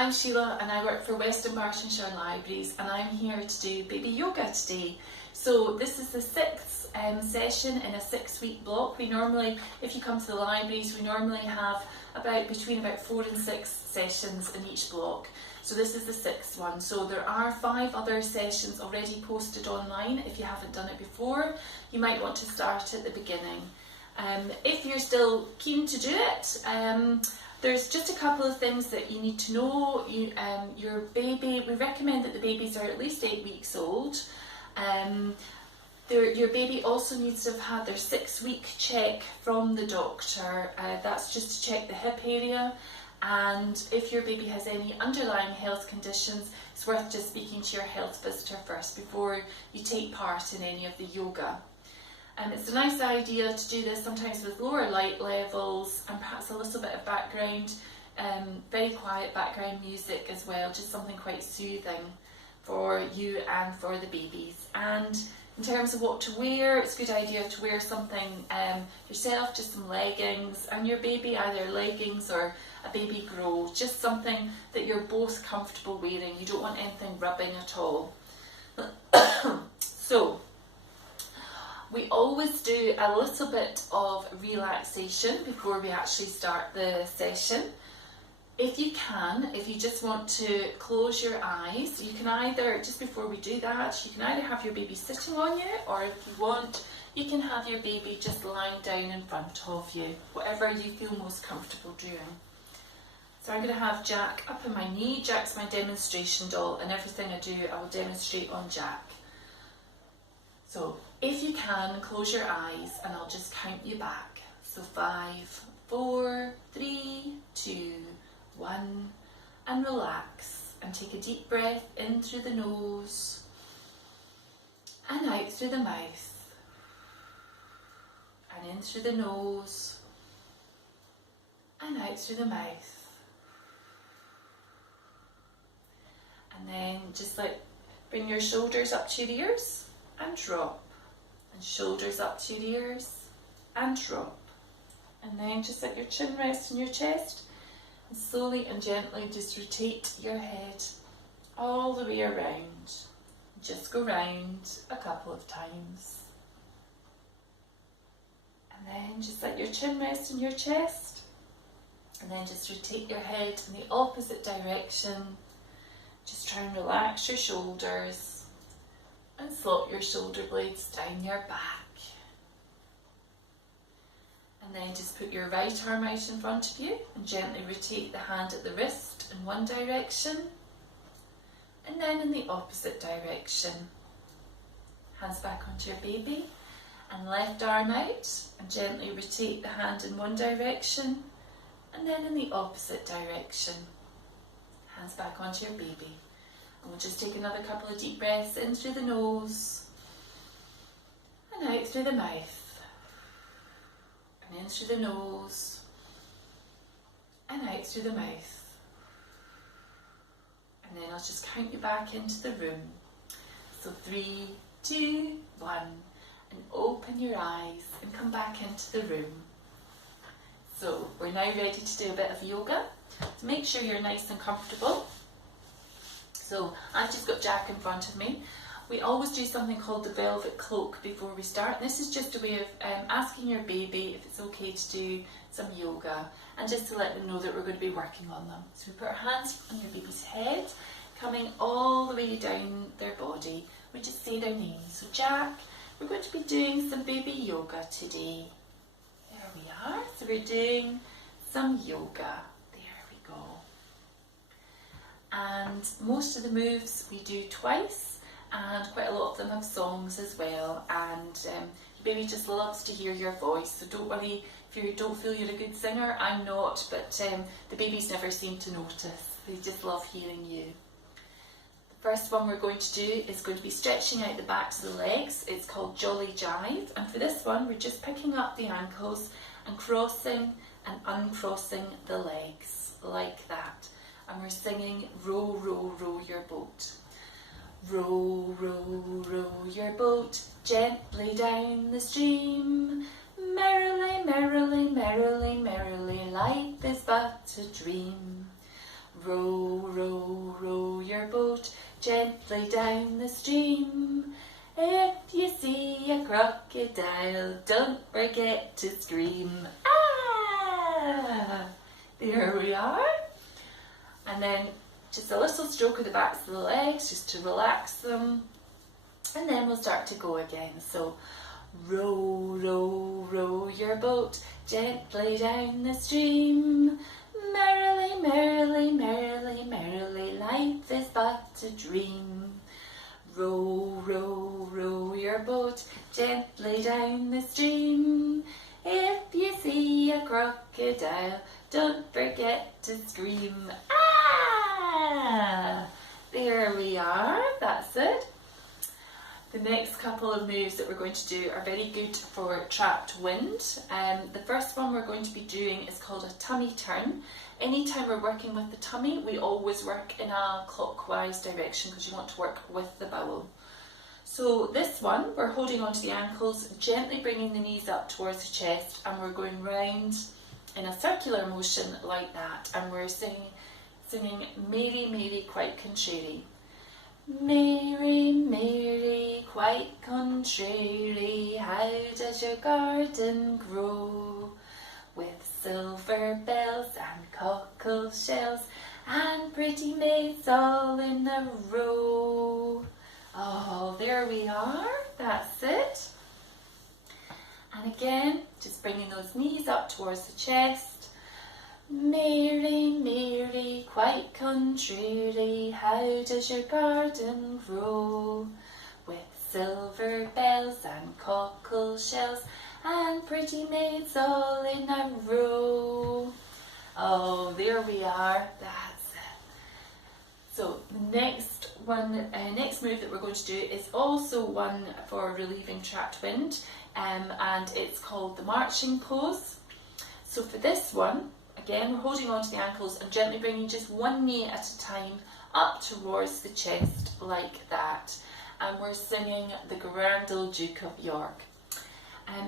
I'm Sheila and I work for Western Bartonshire Libraries, and I'm here to do baby yoga today. So this is the 6th session in a 6-week block. We normally, if you come to the libraries, we normally have between 4 and 6 sessions in each block. So this is the 6th one. So there are 5 other sessions already posted online. If you haven't done it before, you might want to start at the beginning. If you're still keen to do it, there's just a couple of things that you need to know. Your baby, we recommend that the babies are at least 8 weeks old. Your baby also needs to have had their 6-week check from the doctor. That's just to check the hip area. And if your baby has any underlying health conditions, it's worth just speaking to your health visitor first before you take part in any of the yoga. It's a nice idea to do this sometimes with lower light levels and perhaps a little bit of background, very quiet background music as well, just something quite soothing for you and for the babies. And in terms of what to wear, it's a good idea to wear something yourself, just some leggings, and your baby either leggings or a baby grow, just something that you're both comfortable wearing. You don't want anything rubbing at all. So we always do a little bit of relaxation before we actually start the session. If you can, if you just want to close your eyes, you can either, just before we do that, you can either have your baby sitting on you, or if you want, you can have your baby just lying down in front of you, whatever you feel most comfortable doing. So I'm going to have Jack up on my knee. Jack's my demonstration doll, and everything I do, I will demonstrate on Jack. So if you can, close your eyes and I'll just count you back. So 5, 4, 3, 2, 1, and relax and take a deep breath in through the nose and out through the mouth, and in through the nose and out through the mouth. And then just bring your shoulders up to your ears and drop, and shoulders up to your ears and drop, and then just let your chin rest on your chest, and slowly and gently just rotate your head all the way around. Just go round a couple of times, and then just let your chin rest on your chest, and then just rotate your head in the opposite direction. Just try and relax your shoulders and slot your shoulder blades down your back. And then just put your right arm out in front of you and gently rotate the hand at the wrist in one direction and then in the opposite direction. Hands back onto your baby, and left arm out and gently rotate the hand in one direction and then in the opposite direction. Hands back onto your baby. And we'll just take another couple of deep breaths in through the nose and out through the mouth, and in through the nose and out through the mouth. And then I'll just count you back into the room. So 3, 2, 1, and open your eyes and come back into the room. So we're now ready to do a bit of yoga. So make sure you're nice and comfortable. So I've just got Jack in front of me. We always do something called the velvet cloak before we start. And this is just a way of asking your baby if it's okay to do some yoga, and just to let them know that we're going to be working on them. So we put our hands on your baby's head, coming all the way down their body. We just say their name. So Jack, we're going to be doing some baby yoga today. There we are. So we're doing some yoga. And most of the moves we do twice, and quite a lot of them have songs as well, and your baby just loves to hear your voice, so don't worry if you don't feel you're a good singer. I'm not, but the babies never seem to notice. They just love hearing you. The first one we're going to do is going to be stretching out the backs of the legs. It's called Jolly Jive, and for this one we're just picking up the ankles and crossing and uncrossing the legs like that. And we're singing row, row, row your boat. Row, row, row your boat gently down the stream. Merrily, merrily, merrily, merrily, life is but a dream. Row, row, row your boat gently down the stream. If you see a crocodile, don't forget to scream. Ah! There we are. And then just a little stroke of the backs of the legs just to relax them. And then we'll start to go again. So row, row, row your boat gently down the stream. Merrily, merrily, merrily, merrily, life is but a dream. Row, row, row your boat gently down the stream. If you see a crocodile, don't forget to scream. Ah! There we are, that's it. The next couple of moves that we're going to do are very good for trapped wind. The first one we're going to be doing is called a tummy turn. Anytime we're working with the tummy, we always work in a clockwise direction because you want to work with the bowel. So this one, we're holding onto the ankles, gently bringing the knees up towards the chest, and we're going round in a circular motion like that. And we're singing Mary, Mary, quite contrary. Mary, Mary, quite contrary, how does your garden grow? With silver bells and cockle shells and pretty maids all in a row. Oh, there we are, that's it. And again, just bringing those knees up towards the chest. Mary, Mary, quite contrary, how does your garden grow? With silver bells and cockle shells and pretty maids all in a row. Oh, there we are, that's it. So the next move that we're going to do is also one for relieving trapped wind, and it's called the marching pose. So for this one, again, we're holding onto the ankles and gently bringing just one knee at a time up towards the chest like that. And we're singing the Grand Old Duke of York.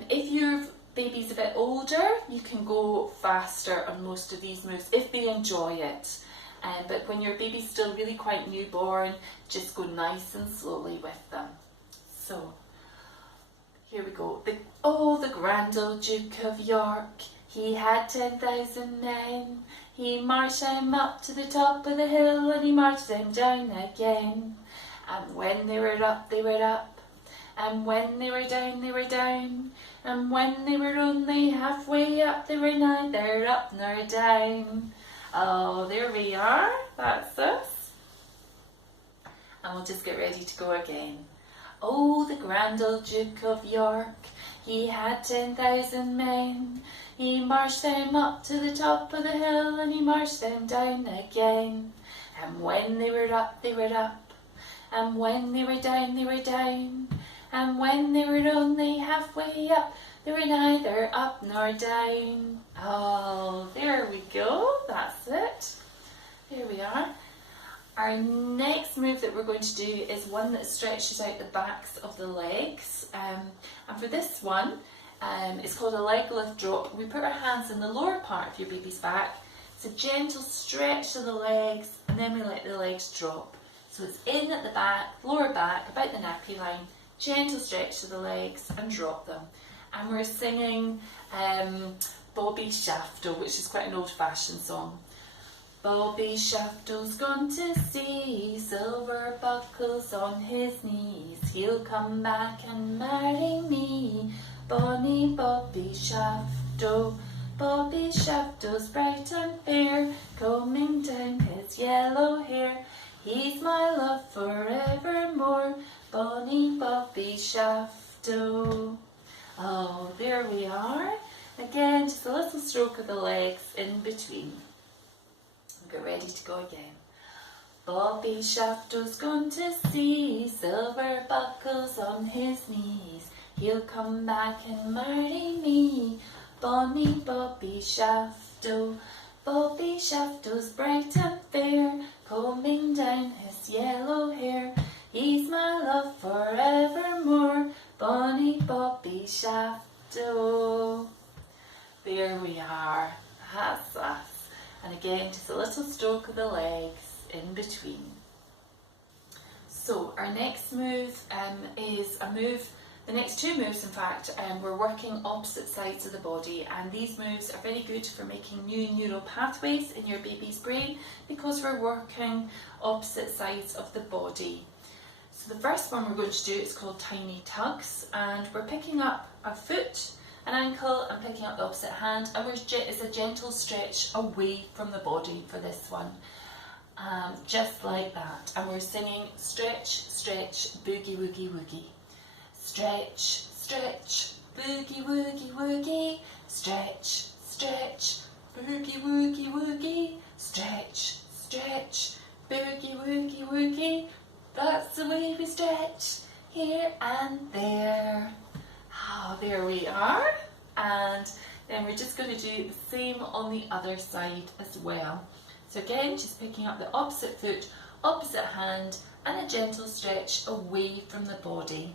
If your baby's a bit older, you can go faster on most of these moves if they enjoy it. But when your baby's still really quite newborn, just go nice and slowly with them. So, here we go. The Grand Old Duke of York, he had 10,000 men. He marched them up to the top of the hill and he marched them down again. And when they were up, they were up. And when they were down, they were down. And when they were only halfway up, they were neither up nor down. Oh, there we are. That's us. And we'll just get ready to go again. Oh, the Grand Old Duke of York, he had 10,000 men. He marched them up to the top of the hill and he marched them down again. And when they were up, they were up. And when they were down, they were down. And when they were only halfway up, they were neither up nor down. Oh, there we go. That's it. There we are. Our next move that we're going to do is one that stretches out the backs of the legs. And for this one, it's called a leg lift drop. We put our hands in the lower part of your baby's back. It's a gentle stretch of the legs, and then we let the legs drop. So it's in at the back, lower back, about the nappy line, gentle stretch of the legs and drop them. And we're singing Bobby Shafto, which is quite an old-fashioned song. Bobby Shafto's gone to sea, silver buckles on his knees. He'll come back and marry me, bonny Bobby Shafto. Bobby Shafto's bright and fair, combing down his yellow hair. He's my love forevermore, bonny Bobby Shafto. Oh, there we are. Again, just a little stroke of the legs in between. Get ready to go again. Bobby Shafto's gone to sea, silver buckles on his knees. He'll come back and marry me, bonny Bobby Shafto. Bobby Shafto's bright and fair, combing down his yellow hair. He's my love forevermore, bonny Bobby Shafto. There we are. That's us. And again, just a a little stroke of the legs in between. So our next move is a move, the next two moves in fact, we're working opposite sides of the body, and these moves are very good for making new neural pathways in your baby's brain because we're working opposite sides of the body. So the first one we're going to do is called tiny tugs, and we're picking up a foot, an ankle, and picking up the opposite hand, and it's a gentle stretch away from the body for this one. Just like that, and we're singing stretch, stretch, boogie woogie woogie. Stretch, stretch, boogie woogie woogie. Stretch, stretch, boogie woogie woogie. Stretch, stretch, boogie woogie woogie. That's the way we stretch, here and there. Oh, there we are. And then we're just going to do the same on the other side as well. So again, just picking up the opposite foot, opposite hand, and a gentle stretch away from the body.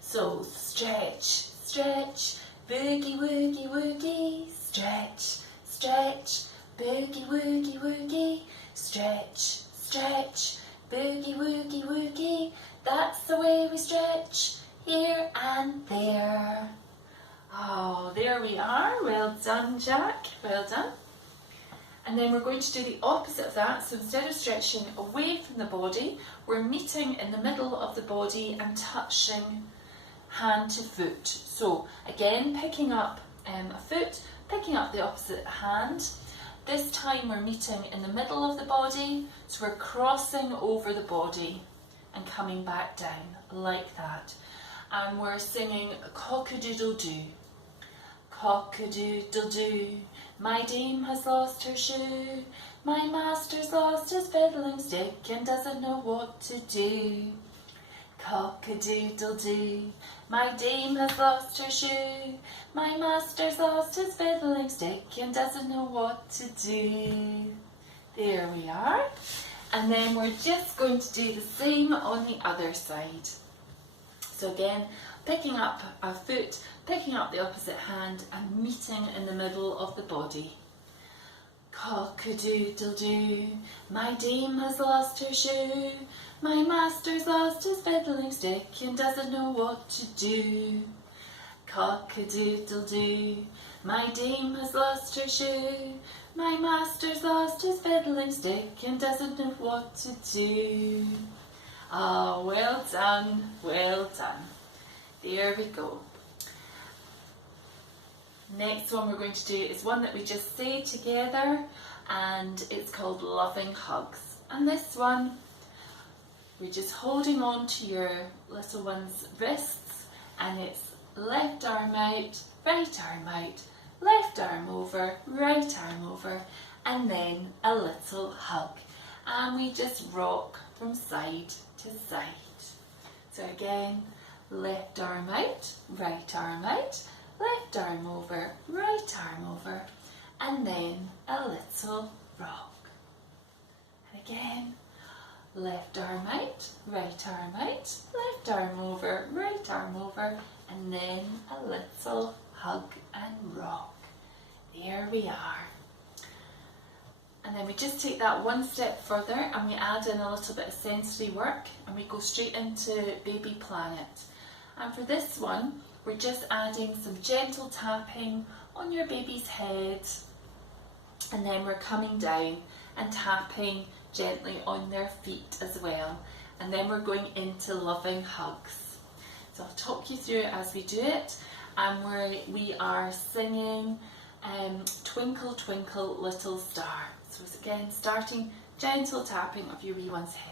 So stretch, stretch, boogie woogie woogie. Stretch, stretch, boogie woogie woogie. Stretch, stretch, boogie woogie woogie. That's the way we stretch, here and there. Oh, there we are. Well done, Jack. Well done. And then we're going to do the opposite of that. So instead of stretching away from the body, we're meeting in the middle of the body and touching hand to foot. So again, picking up a foot, picking up the opposite hand. This time we're meeting in the middle of the body, so we're crossing over the body and coming back down like that. And we're singing cock-a-doodle-doo. Cock-a-doodle-doo, my dame has lost her shoe. My master's lost his fiddling stick and doesn't know what to do. Cock-a-doodle-doo, my dame has lost her shoe. My master's lost his fiddling stick and doesn't know what to do. There we are. And then we're just going to do the same on the other side. So again, picking up a foot, picking up the opposite hand and meeting in the middle of the body. Cock-a-doodle-doo, my dame has lost her shoe. My master's lost his fiddling stick and doesn't know what to do. Cock-a-doodle-doo, my dame has lost her shoe. My master's lost his fiddling stick and doesn't know what to do. Ah, well done, well done. There we go. Next one we're going to do is one that we just say together, and it's called loving hugs. And this one, we're just holding on to your little one's wrists, and it's left arm out, right arm out, left arm over, right arm over, and then a little hug. And we just rock from side to side. So again, left arm out, right arm out, left arm over, right arm over, and then a little rock. And again, left arm out, right arm out, left arm over, right arm over, and then a little hug and rock. There we are. And then we just take that one step further and we add in a little bit of sensory work and we go straight into Baby Planet. And for this one, we're just adding some gentle tapping on your baby's head, and then we're coming down and tapping gently on their feet as well. And then we're going into loving hugs. So I'll talk you through it as we do it. And we are singing Twinkle Twinkle Little Star. So it's again starting gentle tapping of your wee one's head.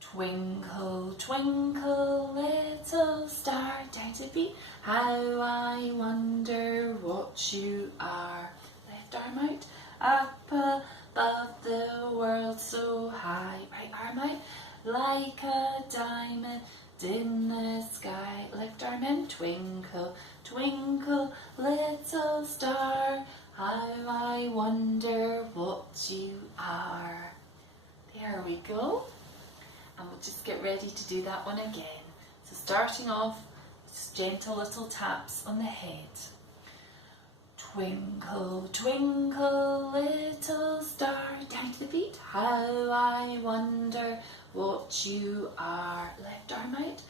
Twinkle, twinkle, little star, down to feet, how I wonder what you are. Left arm out, up above the world so high. Right arm out, like a diamond in the sky. Left arm in, twinkle, twinkle, little star, how I wonder what you are. There we go. And we'll just get ready to do that one again. So starting off, just gentle little taps on the head. Twinkle, twinkle, little star, down to the feet. How I wonder what you are. Left arm out.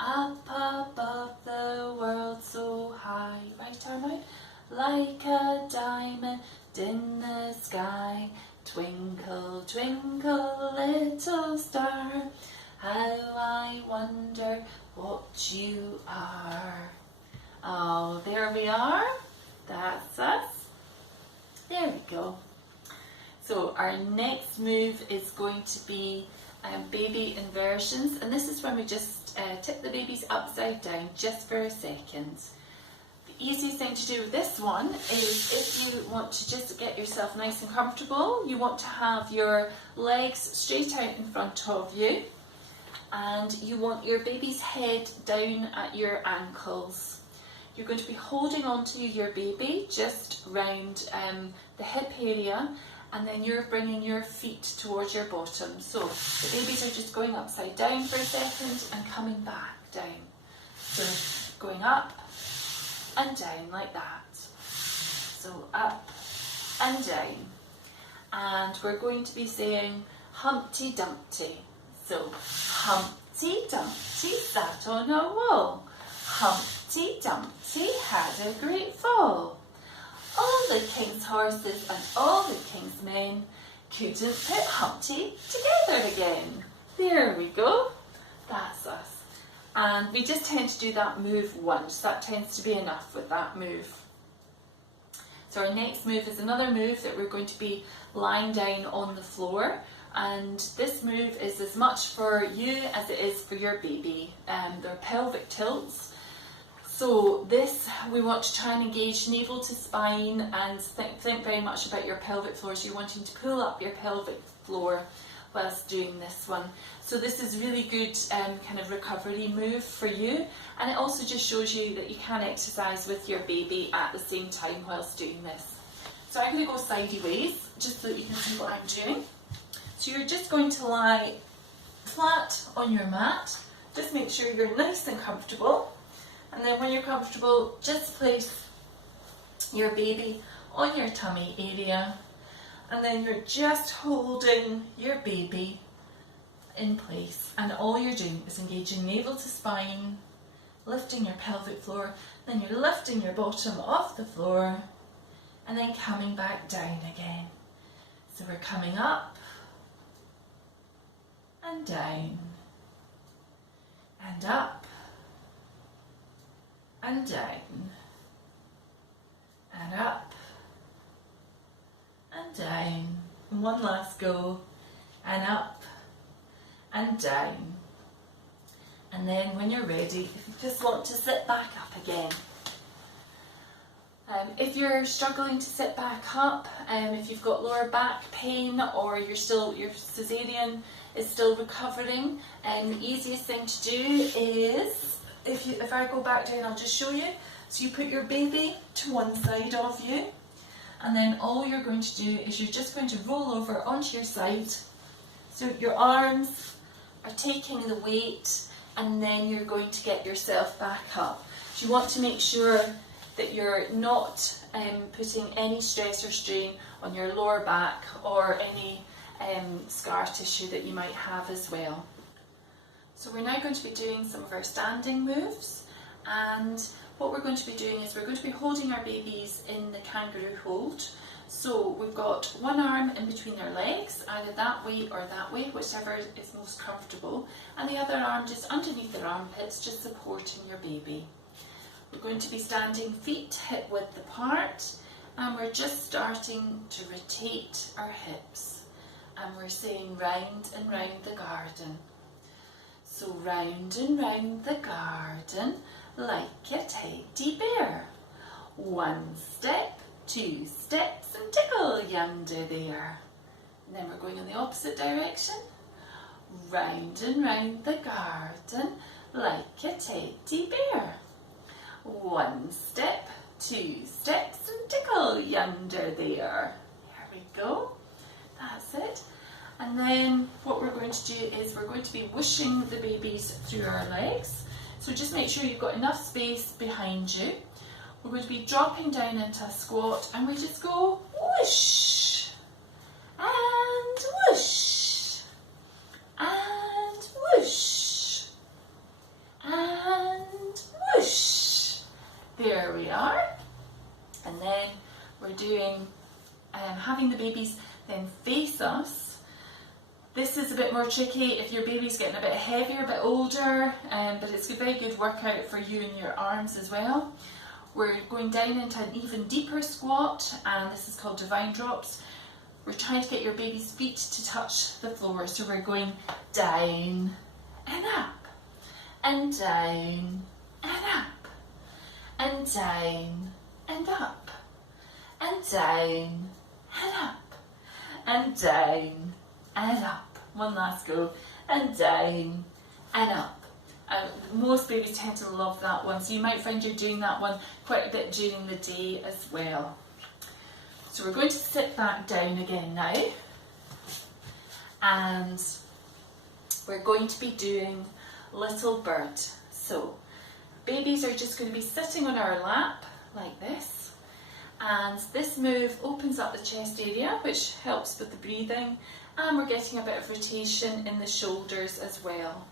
Up above the world so high. Right arm out. Like a diamond in the sky. Twinkle, twinkle, little star. How I wonder what you are. Oh, there we are. That's us. There we go. So our next move is going to be baby inversions, and this is when we just tip the babies upside down just for a second. The easiest thing to do with this one is if you want to just get yourself nice and comfortable, you want to have your legs straight out in front of you, and you want your baby's head down at your ankles. You're going to be holding on to your baby just round the hip area, and then you're bringing your feet towards your bottom. So the babies are just going upside down for a second and coming back down. So going up and down like that. So up and down. And we're going to be saying Humpty Dumpty. So Humpty Dumpty sat on a wall. Humpty Dumpty had a great fall. All the king's horses and all the king's men couldn't put Humpty together again. There we go. That's us. And we just tend to do that move once. That tends to be enough with that move. So our next move is another move that we're going to be lying down on the floor. And this move is as much for you as it is for your baby. They're pelvic tilts. So this, we want to try and engage navel to spine and think very much about your pelvic floor. So you're wanting to pull up your pelvic floor whilst doing this one. So this is really good kind of recovery move for you. And it also just shows you that you can exercise with your baby at the same time whilst doing this. So I'm going to go sideways just so that you can see what I'm doing. So you're just going to lie flat on your mat. Just make sure you're nice and comfortable. And then when you're comfortable, just place your baby on your tummy area. And then you're just holding your baby in place. And all you're doing is engaging navel to spine, lifting your pelvic floor. Then you're lifting your bottom off the floor and then coming back down again. So we're coming up and down and up and down and up and down. And one last go, and up and down. And then when you're ready, if you just want to sit back up again. If you're struggling to sit back up, if you've got lower back pain or your cesarean is still recovering, the easiest thing to do is, if I go back down, I'll just show you. So you put your baby to one side of you, and then all you're going to do is you're just going to roll over onto your side. So your arms are taking the weight, and then you're going to get yourself back up. So you want to make sure that you're not putting any stress or strain on your lower back or any scar tissue that you might have as well. So we're now going to be doing some of our standing moves, and what we're going to be doing is we're going to be holding our babies in the kangaroo hold. So we've got one arm in between their legs, either that way or that way, whichever is most comfortable, and the other arm just underneath their armpits, just supporting your baby. We're going to be standing feet hip width apart, and we're just starting to rotate our hips, and we're saying round and round the garden. So round and round the garden like a teddy bear. One step, two steps, and tickle yonder there. And then we're going in the opposite direction. Round and round the garden like a teddy bear. One step, two steps, and tickle yonder there. There we go. That's it. And then what we're going to do is we're going to be whooshing the babies through our legs. So just make sure you've got enough space behind you. we're going to be dropping down into a squat, and we just go whoosh and whoosh and whoosh and whoosh. There we are. And then we're doing having the babies then face us. This is a bit more tricky if your baby's getting a bit heavier, a bit older, but it's a very good workout for you and your arms as well. We're going down into an even deeper squat, and this is called divine drops. We're trying to get your baby's feet to touch the floor, so we're going down and up, and down and up, and down and up, and down and up, and down and up. One last go, and down and up. Most babies tend to love that one, so you might find you're doing that one quite a bit during the day as well. So we're going to sit back down again now, and we're going to be doing little bird. So babies are just going to be sitting on our lap like this, and this move opens up the chest area, which helps with the breathing, and we're getting a bit of rotation in the shoulders as well.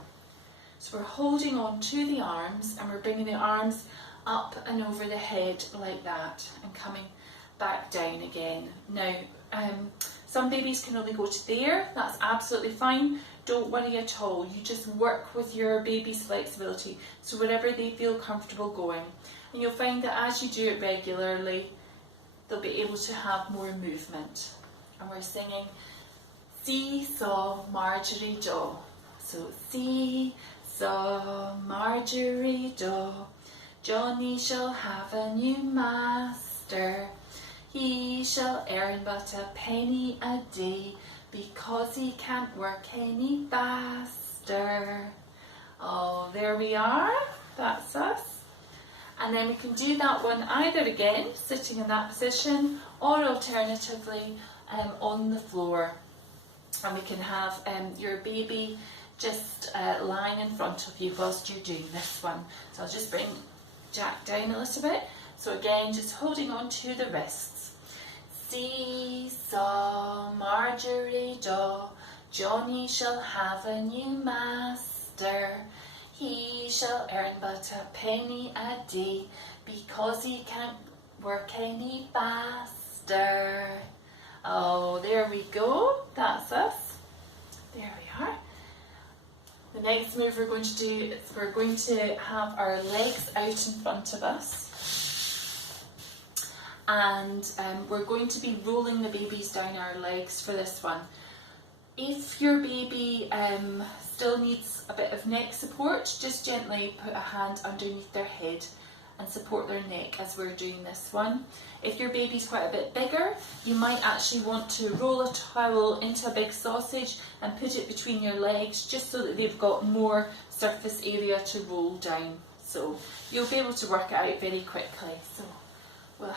So we're holding on to the arms, and we're bringing the arms up and over the head like that, and coming back down again. Now, some babies can only go to there. That's absolutely fine. Don't worry at all. You just work with your baby's flexibility, so wherever they feel comfortable going. And you'll find that as you do it regularly, they'll be able to have more movement. And we're singing Seesaw, Marjorie Daw. So Seesaw, Marjorie Daw, Johnny shall have a new master. He shall earn but a penny a day, because he can't work any faster. Oh, there we are. That's us. And then we can do that one either again, sitting in that position, or alternatively on the floor. And we can have your baby just lying in front of you whilst you're doing this one. So I'll just bring Jack down a little bit. So again, just holding on to the wrists. Seesaw, Marjorie Daw, Johnny shall have a new master. He shall earn but a penny a day, because he can't work any faster. Oh, there we go. That's us. There we are. The next move we're going to do is we're going to have our legs out in front of us. And we're going to be rolling the babies down our legs for this one. If your baby still needs a bit of neck support, just gently put a hand underneath their head and support their neck as we're doing this one. If your baby's quite a bit bigger, you might actually want to roll a towel into a big sausage and put it between your legs, just so that they've got more surface area to roll down. So you'll be able to work it out very quickly. So I'll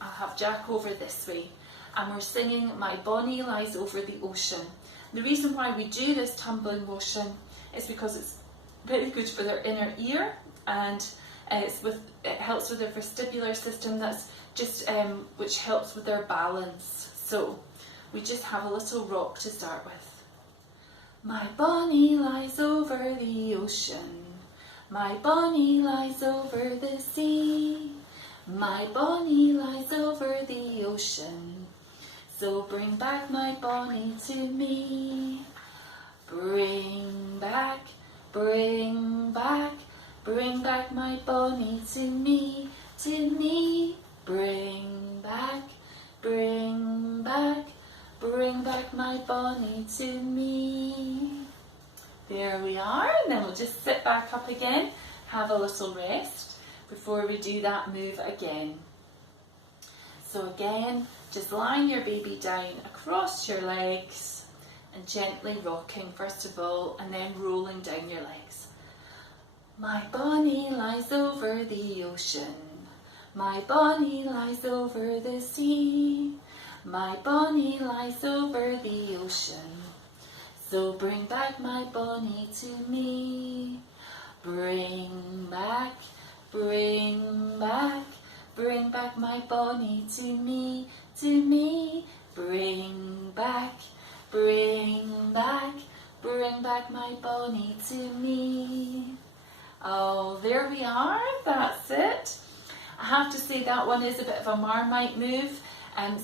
have Jack over this way, and we're singing My Bonnie Lies Over the Ocean. The reason why we do this tumbling motion is because it's very good for their inner ear, and it helps with their vestibular system, that's just which helps with their balance. So we just have a little rock to start with. My Bonnie lies over the ocean, my Bonnie lies over the sea, my Bonnie lies over the ocean, so bring back my Bonnie to me. Bring back, bring back, bring back my Bonnie to me, to me. Bring back, bring back, bring back my Bonnie to me. There we are, and then we'll just sit back up again, have a little rest before we do that move again. So again, just lying your baby down across your legs and gently rocking first of all, and then rolling down your legs. My Bonnie lies over the ocean, my Bonnie lies over the sea, my Bonnie lies over the ocean, so bring back my Bonnie to me. Bring back, bring back, bring back my Bonnie to me, to me. Bring back, bring back, bring back my Bonnie to me. Oh, there we are, that's it. I have to say that one is a bit of a Marmite move.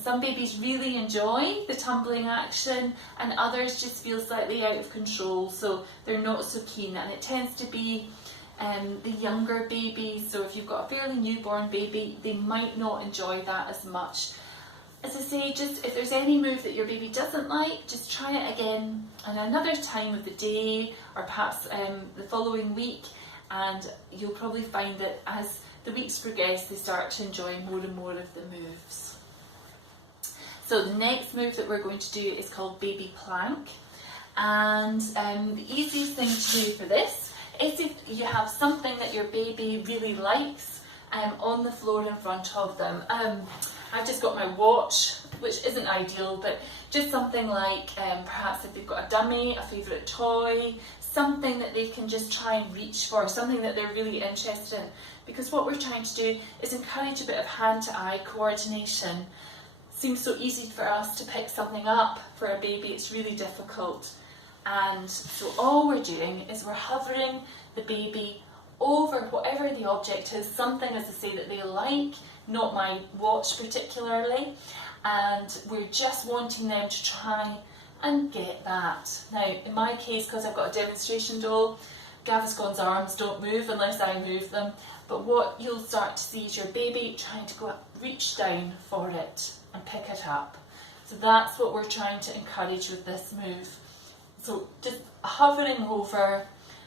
Some babies really enjoy the tumbling action and others just feel slightly out of control, so they're not so keen, and it tends to be the younger babies. So if you've got a fairly newborn baby, they might not enjoy that as much. As I say, just if there's any move that your baby doesn't like, just try it again at another time of the day or perhaps the following week, and you'll probably find that as the weeks progress they start to enjoy more and more of the moves. So the next move that we're going to do is called baby plank, and the easiest thing to do for this is if you have something that your baby really likes on the floor in front of them. I've just got my watch, which isn't ideal, but just something like perhaps if they've got a dummy, a favourite toy, something that they can just try and reach for, something that they're really interested in. Because what we're trying to do is encourage a bit of hand-to-eye coordination. Seems so easy for us to pick something up. For a baby it's really difficult, and so all we're doing is we're hovering the baby over whatever the object is, something, as I say, that they like, not my watch particularly, and we're just wanting them to try and get that. Now in my case, because I've got a demonstration doll, Gaviscon's arms don't move unless I move them, but what you'll start to see is your baby trying to go up, reach down for it and pick it up. So that's what we're trying to encourage with this move. So just hovering over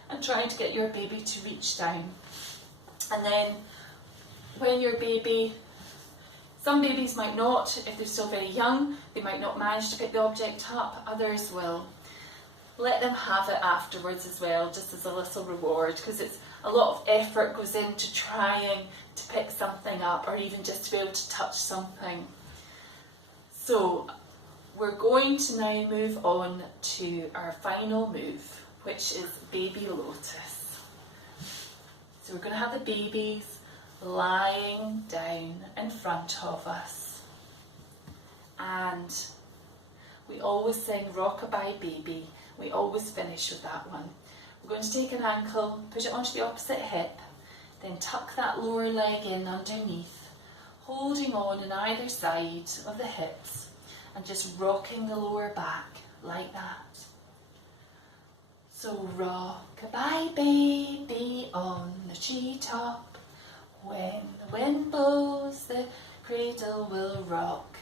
and trying to get your baby to reach down. And then when your baby, some babies might not, if they're still very young, they might not manage to pick the object up, others will. Let them have it afterwards as well, just as a little reward, because it's a lot of effort goes into trying to pick something up or even just to be able to touch something. So we're going to now move on to our final move, which is baby lotus. So we're going to have the babies lying down in front of us, and we always sing Rockabye Baby. We always finish with that one. We're going to take an ankle, push it onto the opposite hip, then tuck that lower leg in underneath, holding on either side of the hips and just rocking the lower back like that. So rock-a-bye baby on the treetop, when the wind blows the cradle will rock,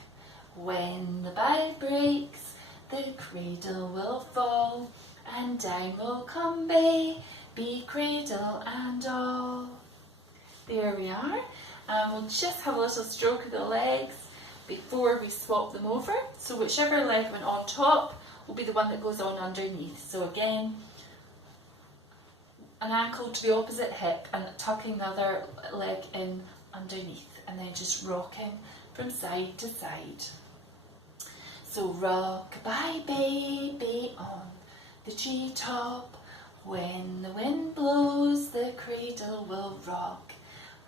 when the bough breaks the cradle will fall, and down will come baby cradle and all. There we are. And we'll just have a little stroke of the legs before we swap them over. So whichever leg went on top will be the one that goes on underneath. So again, an ankle to the opposite hip and tucking the other leg in underneath, and then just rocking from side to side. So rock-a-bye baby on the treetop, when the wind blows the cradle will rock,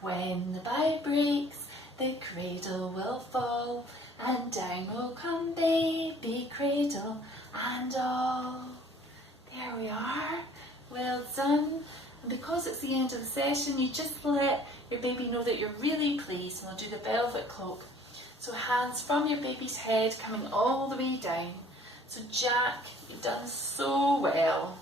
when the bough breaks the cradle will fall, and down will come baby cradle and all. There we are, well done. And because it's the end of the session, you just let your baby know that you're really pleased, and we'll do the velvet cloak. So hands from your baby's head coming all the way down. So Jack, you've done so well.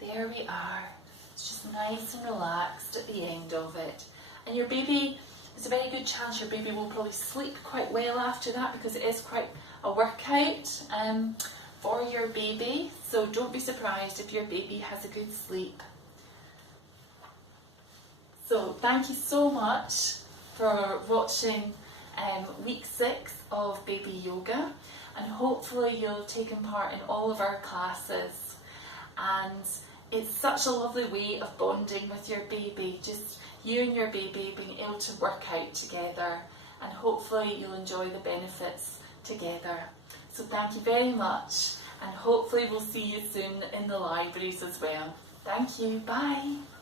There we are. It's just nice and relaxed at the end of it. And your baby, there's a very good chance your baby will probably sleep quite well after that, because it is quite a workout for your baby. So don't be surprised if your baby has a good sleep. So thank you so much for watching week 6 of baby yoga, and hopefully you'll have taken part in all of our classes. And it's such a lovely way of bonding with your baby, just you and your baby being able to work out together, and hopefully you'll enjoy the benefits together. So thank you very much, and hopefully we'll see you soon in the libraries as well. Thank you, bye.